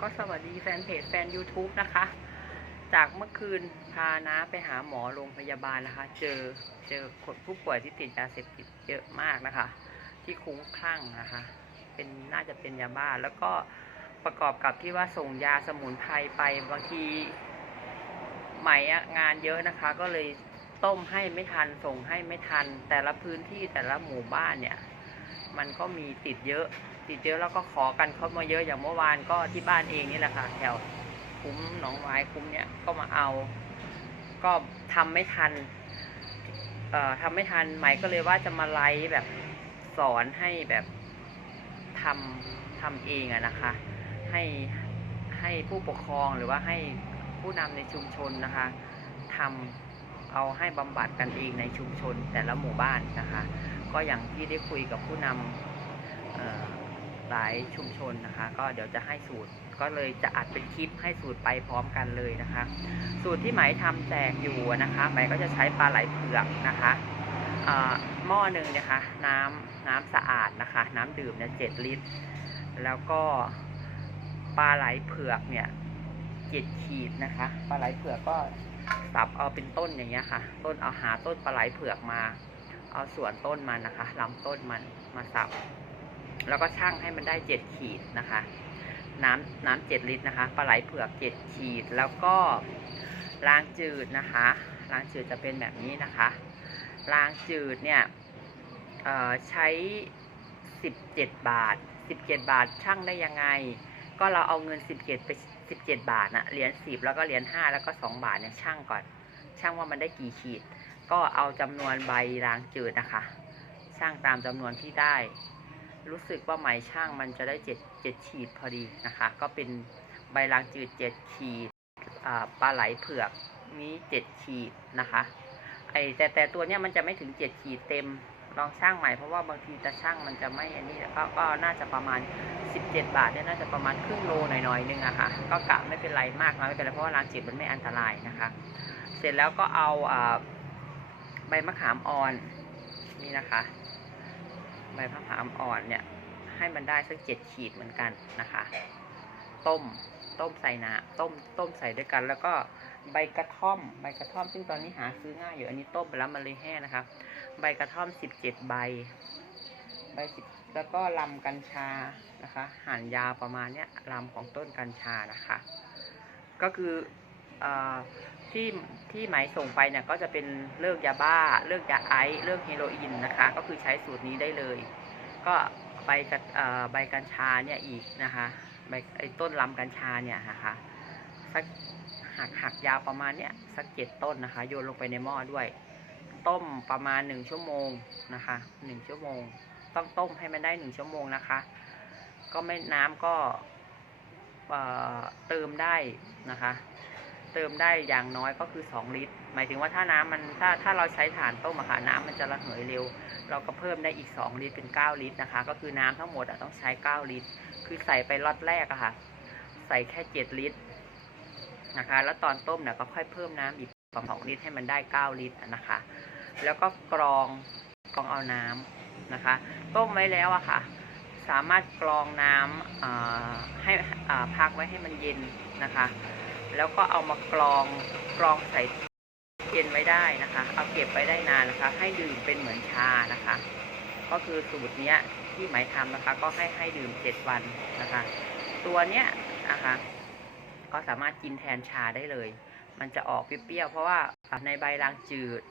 ก็สวัสดีแฟนเพจแฟน YouTube นะคะ จากเมื่อคืนพาน้าไปหาหมอโรงพยาบาลนะคะ เจอเจอคนผู้ป่วยที่ติดยาเสพติดเยอะมากนะคะ ที่คุ้มคลั่งนะคะ เป็นน่าจะเป็นยาบ้าแล้วก็ประกอบกับที่ว่าส่งยาสมุนไพรไปบางทีไหมงานเยอะนะคะ ก็เลยต้มให้ไม่ทันส่งให้ไม่ทัน แต่ละพื้นที่แต่ละหมู่บ้านเนี่ย มันก็มีติดเยอะ ติดเยอะแล้วก็ขอกันเข้ามาเยอะอย่างเมื่อวานก็ที่บ้านเองนี่แหละค่ะแถวคุ้มหนองไม้คุ้มเนี่ยก็มาเอา ก็ทำไม่ทันเอ่อทำไม่ทันไหมก็เลยว่าจะมาไลฟ์แบบสอนให้แบบทำทำเองอะนะคะ ให้ให้ผู้ปกครองหรือว่าให้ผู้นำในชุมชนนะคะทำเอาให้บำบัดกันเองในชุมชนแต่ละหมู่บ้านนะคะ ก็อย่างที่ได้คุยกับผู้นำเอ่อ หลายชุมชนนะคะ ก็เดี๋ยวจะให้สูตรก็เลยจะอัดเป็นคลิปให้สูตรไปพร้อมกันเลยนะคะ สูตรที่ไหมทำแจกอยู่นะคะไหมก็จะใช้ปลาไหลเผือกนะคะอ่าหม้อหนึ่งนะคะน้ำน้ำสะอาดนะคะ น้ำดื่มเนี่ยเจ็ดลิตร แล้วก็ปลาไหลเผือกเนี่ยเจ็ดขีดนะคะปลาไหลเผือกก็สับเอาเป็นต้นอย่างเงี้ยค่ะ ต้นเอาหาต้นปลาไหลเผือกมา เอาส่วนต้นมันนะคะลำต้นมันมาสับ แล้วก็ชั่งให้มันได้เจ็ดขีดนะคะ น้ำน้ำเจ็ดลิตรนะคะปลาไหลเผือกเจ็ดขีด แล้วก็ล้างจืดนะคะล้างจืดจะเป็นแบบนี้นะคะล้างจืดเนี่ยใช้สิบเจ็ดบาทสิบเจ็ดบาทชั่งได้ยังไง ก็เราเอาเงินสิบเจ็ดไปสิบเจ็ดบาทนะเหรียญสิบแล้วก็เหรียญห้าแล้วก็สองบาทเนี่ยชั่งก่อนชั่งว่ามันได้กี่ขีด ก็เอาจำนวนใบล้างจืดนะคะ ชั่งตามจำนวนที่ได้ รู้สึกว่าไหมช่างมันจะได้เจ็ดเจ็ดขีดพอดีนะคะ ก็เป็นใบลางจืดเจ็ดขีดปลาไหลเผือกนี้เจ็ดขีดนะคะไอแต่แต่ตัวเนี้ยมันจะไม่ถึงเจ็ดขีดเต็มลองช่างใหม่เพราะว่าบางทีจะช่างมันจะไม่อันนี้ก็ก็น่าจะประมาณ 17 บาทเนี่ยน่าจะประมาณครึ่งโลหน่อยๆนึงอะค่ะก็กะไม่เป็นไรมากนะไม่เป็นไรเพราะว่าลางจืดมันไม่อันตรายนะคะ เสร็จแล้วก็เอาอ่าใบมะขามอ่อนนี่นะคะ ใบมะขามอ่อนเนี่ย ให้มันได้สักเจ็ดขีดเหมือนกันนะคะ ต้มต้มใส่น้ำต้มต้มใส่ด้วยกัน แล้วก็ใบกระท่อม ใบกระท่อมซึ่งตอนนี้หาซื้อง่ายอยู่อันนี้ต้มไปแล้วมันเลยแห้งนะคะใบกระท่อมสิบเจ็ดใบ ใบสิบแล้วก็ลำกัญชานะคะ หั่นยาวประมาณเนี้ยลำของต้นกัญชานะคะ ก็คือเออ ที่ที่หมายส่งไปเนี่ยก็จะเป็นเลิกยาบ้า เลิกยาไอซ์เลิกเฮโรอีนนะคะ ก็คือใช้สูตรนี้ได้เลย ก็ใบกระเอ่อใบกัญชาเนี่ยอีกนะคะใบไอ้ต้นลำกัญชาเนี่ยนะคะสักหักหักยาวประมาณเนี้ยสักเจ็ดต้นนะคะ โยนลงไปในหม้อด้วย ต้มประมาณหนึ่งชั่วโมงนะคะหนึ่งชั่วโมง ต้องต้มให้มันได้หนึ่งชั่วโมงนะคะ ก็ไม่น้ำก็เติมได้นะคะ ติมได้อย่างน้อยก็คือ 2 ลิตร หมายถึงว่าถ้าน้ำมันถ้าถ้าเราใช้ถ่านต้มอะค่ะน้ำมันจะระเหยเร็ว เราก็เพิ่มได้อีก 2 ลิตรเป็น 9 ลิตรนะคะ ก็คือน้ำทั้งหมดอะต้องใช้ 9 ลิตร คือใส่ไปล็อตแรกอะค่ะ ใส่แค่ 7 ลิตรนะคะ แล้วตอนต้มเนี่ยก็ค่อยเพิ่มน้ำอีกสองลิตรให้มันได้ 9 ลิตรนะคะ แล้วก็กรองกรองเอาน้ำนะคะ ต้มไว้แล้วอะค่ะสามารถกรองน้ำให้พักไว้ให้มันเย็นนะคะ แล้วก็เอามากรองกรองใส่เย็นไว้ได้นะคะ เอาเก็บไว้ได้นานนะคะ ให้ดื่มเป็นเหมือนชานะคะ ก็คือสูตรเนี้ยที่หมายทำนะคะ ก็ให้ให้ดื่มเจ็ดวันนะคะ ตัวเนี้ยนะคะ ก็สามารถกินแทนชาได้เลย มันจะออกเปรี้ยวเพราะว่าในใบลางจืด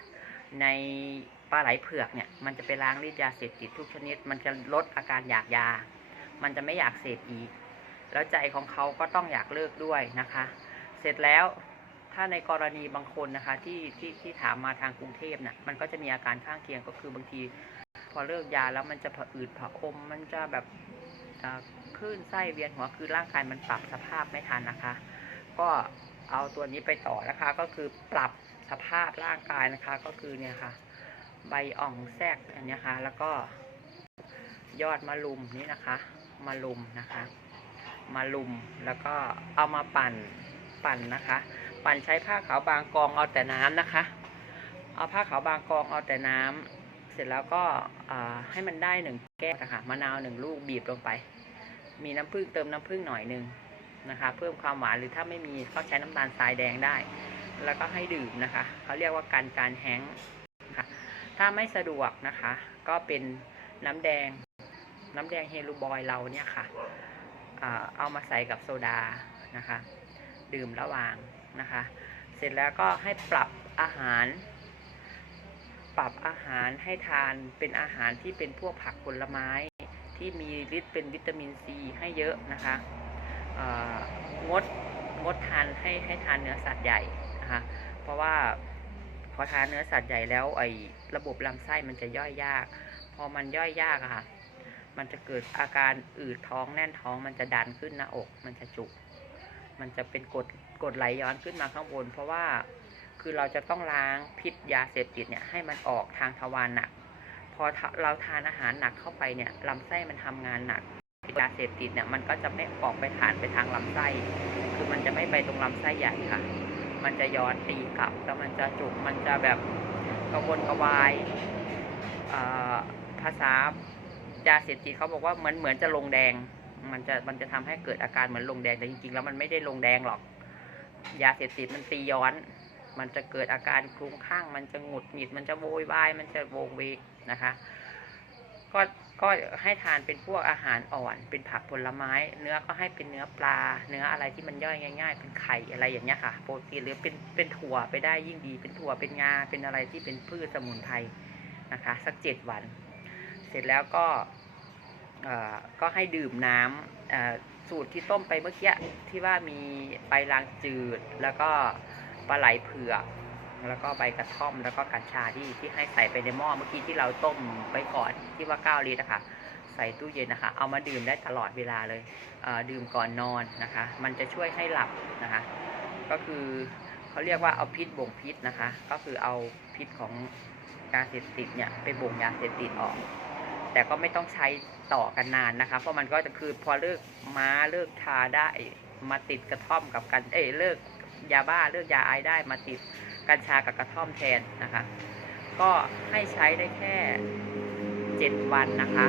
ในปลาไหลเผือกเนี่ยมันจะไปล้างฤทธิ์ยาเสพติดทุกชนิด มันจะลดอาการอยากยา มันจะไม่อยากเสพอีก แล้วใจของเขาก็ต้องอยากเลิกด้วยนะคะ ร็จแล้วถ้าในกรณีบางคนนะคะที่ที่ที่ถามมาทางกรุงเทพนี่ยมันก็จะมีอาการข้างเคียงก็คือบางที พอเลิกยาแล้วมันจะผะอืดผะอมมันจะแบบคลื่นไส้เวียนหัวคือร่างกายมันปรับสภาพไม่ทันนะคะ ก็เอาตัวนี้ไปต่อนะคะก็คือปรับสภาพร่างกายนะคะก็คือเนี่ยค่ะ ใบอ่องแทรกอันนี้ค่ะ แล้วก็ยอดมะลุมนี่นะคะมะลุมนะคะมาลุมแล้วก็เอามาปั่น ปั่นนะคะ ปั่นใช้ผ้าขาวบางกองเอาแต่น้ำนะคะ เอาผ้าขาวบางกองเอาแต่น้ำเสร็จแล้วก็ให้มันได้หนึ่งแก้วนะคะมะนาวหนึ่งลูกบีบลงไป มีน้ำผึ้งเติมน้ำผึ้งหน่อยหนึ่งนะคะ เพิ่มความหวานหรือถ้าไม่มีก็ใช้น้ำตาลทรายแดงได้ แล้วก็ให้ดื่มนะคะเขาเรียกว่าการการแห้งนะคะถ้าไม่สะดวกนะคะ ก็เป็นน้ำแดงน้ำแดงเฮลูบอยเราเนี่ยค่ะ เอามาใส่กับโซดานะคะ ดื่มระหว่างนะคะ เสร็จแล้วก็ให้ปรับอาหาร ปรับอาหารให้ทานเป็นอาหารที่เป็นพวกผักผลไม้ที่มีฤทธิ์เป็นวิตามินซีให้เยอะนะคะงดงดทานให้ให้ทานเนื้อสัตว์ใหญ่นะคะเพราะว่าพอทานเนื้อสัตว์ใหญ่แล้วไอ้ระบบลำไส้มันจะย่อยยาก พอมันย่อยยากอะค่ะมันจะเกิดอาการอืดท้องแน่นท้องมันจะดันขึ้นหน้าอก มันจะจุก มันจะเป็นกดกดไหลย้อนขึ้นมาข้างบน เพราะว่าคือเราจะต้องล้างพิษยาเสพติดเนี่ยให้มันออกทางทวารหนัก พอเราทานอาหารหนักเข้าไปเนี่ยลำไส้มันทำงานหนักยาเสพติดเนี่ยมันก็จะไม่ออกไปฐานไปทางลำไส้ คือมันจะไม่ไปตรงลำไส้ใหญ่ค่ะ มันจะย้อนตีกลับแล้วมันจะจุก มันจะแบบกระวนกระวาย ภาษายาเสพติดเขาบอกว่าเหมือนเหมือนจะลงแดง มันจะมันจะทำให้เกิดอาการเหมือนลงแดงแต่จริงๆ แล้วมันไม่ได้ลงแดงหรอก ยาเสพติดมันตีย้อน มันจะเกิดอาการคลุ้มคลั่ง มันจะหงุดหงิด มันจะโวยวาย มันจะโวงเวกนะคะ ก็ก็ให้ทานเป็นพวกอาหารอ่อน เป็นผักผลไม้ เนื้อก็ให้เป็นเนื้อปลา เนื้ออะไรที่มันย่อยง่าย ๆ เป็นไข่อะไรอย่างเงี้ยค่ะ โปรตีนหรือเป็นเป็นถั่วไปได้ยิ่งดี เป็นถั่ว เป็นงา เป็นอะไรที่เป็นพืชสมุนไพรนะคะ สักเจ็ดวัน เสร็จแล้วก็ ก็ให้ดื่มน้ำสูตรที่ต้มไปเมื่อกี้ที่ว่ามีใบลางจืด แล้วก็ปลาไหลเผือกแล้วก็ใบกระท่อมแล้วก็กัญชาที่ที่ให้ใส่ไปในหม้อเมื่อกี้ที่เราต้มไว้ก่อนที่ว่า 9 ลิตรนะคะใส่ตู้เย็นนะคะ เอามาดื่มได้ตลอดเวลาเลยดื่มก่อนนอนนะคะ มันจะช่วยให้หลับนะคะ ก็คือเขาเรียกว่าเอาพิษบ่งพิษนะคะ ก็คือเอาพิษของยาเสพติดเนี่ยไปบ่งยาเสพติดออก แต่ก็ไม่ต้องใช้ ต่อกันนานนะคะ เพราะมันก็จะคือพอเลิกม้าเลิกทาได้มาติดกระท่อมกับกันเอ้เลิกยาบ้าเลิกยาไอได้มาติดกัญชากับกระท่อมแทนนะคะ ก็ให้ใช้ได้แค่เจ็ดวันนะคะ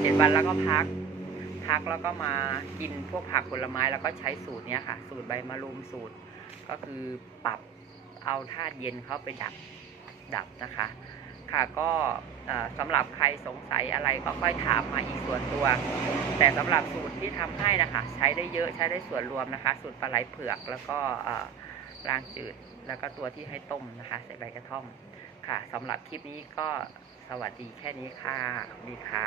เจ็ดวันแล้วก็พัก พักแล้วก็มากินพวกผักผลไม้แล้วก็ใช้สูตรเนี้ยค่ะ สูตรใบมะรุมสูตร ก็คือปรับเอาธาตุเย็นเข้าไปดับดับนะคะ ค่ะก็สำหรับใครสงสัยอะไรก็ค่อยถามมาอีกส่วนตัว แต่สำหรับสูตรที่ทำให้นะคะ ใช้ได้เยอะใช้ได้ส่วนรวมนะคะ สูตรปลาไหลเผือกแล้วก็รางจืดแล้วก็ตัวที่ให้ต้มนะคะ ใส่ใบกระท่อมค่ะสำหรับคลิปนี้ก็สวัสดีแค่นี้ค่ะดีค่ะ